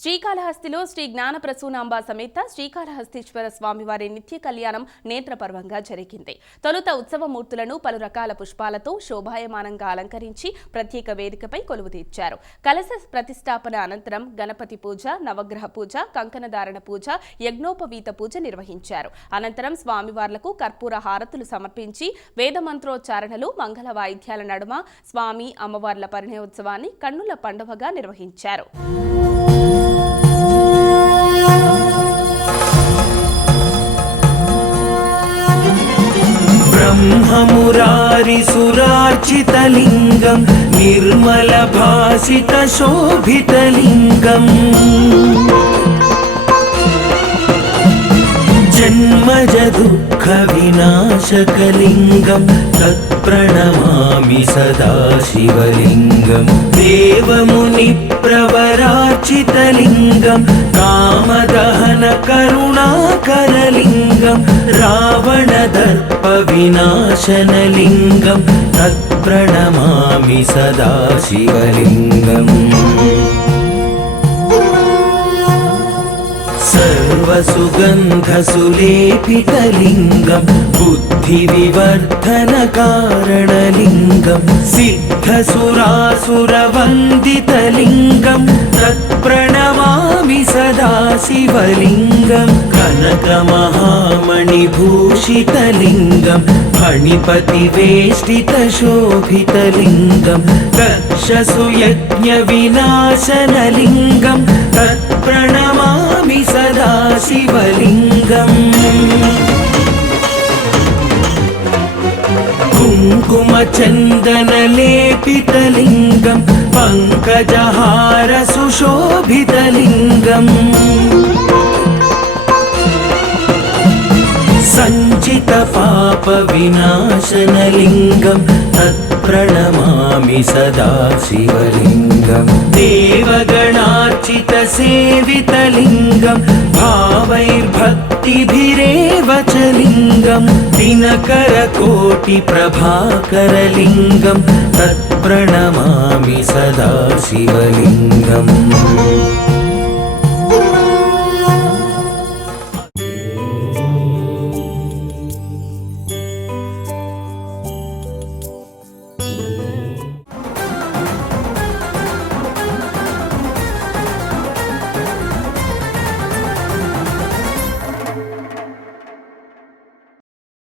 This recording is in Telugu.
శ్రీకాళహస్తిలో శ్రీ జ్ఞాన ప్రసూనాంబ సమేత శ్రీకాళహస్తీశ్వర స్వామివారి నిత్య కళ్యాణం నేత్రపర్వంగా జరిగింది. తొలుత ఉత్సవమూర్తులను పలు రకాల పుష్పాలతో శోభాయమానంగా అలంకరించి ప్రత్యేక వేదికపై కొలువు తీర్చారు. కలశ ప్రతిష్టాపన అనంతరం గణపతి పూజ, నవగ్రహ పూజ, కంకణధారణ పూజ, యజ్ఞోపవీత పూజ నిర్వహించారు. అనంతరం స్వామివార్లకు కర్పూర హారతులు సమర్పించి వేదమంత్రోచ్చారణలు, మంగళ వాయిద్యాల నడుమ స్వామి అమ్మవార్ల పరిణయోత్సవాన్ని కన్నుల పండువగా నిర్వహించారు. ब्रह्ममुरारिसुरार्चितलिङ्गं निर्मलभासितशोभितलिङ्गम् जन्मजदुःखविनाशकलिङ्गं तत्प्रणमामि सदा शिवलिङ्गं देवमुनिप्रवरार्चितलिङ्गं कामदहनकरुणाकरलिङ्गं रावणदर्पविनाशनलिङ्गं तत्प्रणमामि सदा शिवलिङ्गम् सर्वसुगन्धसुलेपितलिङ्गं बुद्धिविवर्धनकारणलिङ्गं सिद्धसुरासुरवन्दितलिङ्गं तत्प्रणमामि सदा शिवलिङ्गं कनकमहामणिभूषितलिङ्गं फणिपतिवेष्टितशोभितलिङ्गं दक्षसुयज्ञविनाशनलिङ्गं तत्प्रणमामि सदा शिवलिङ्गम् कुङ्कुमचन्दनलेपितलिङ्गं पङ्कजहारसुशोभितलिङ्गम् सञ्चितपापविनाशनलिङ्गं तत्प्रणमामि सदा शिवलिङ्गं देवगणार्चितसेवितलिङ्गं भावैर्भक्तिभिरेव च लिङ्गं दिनकरकोटिप्रभाकरलिङ्गं तत्प्रणमामि सदा शिवलिङ्गम्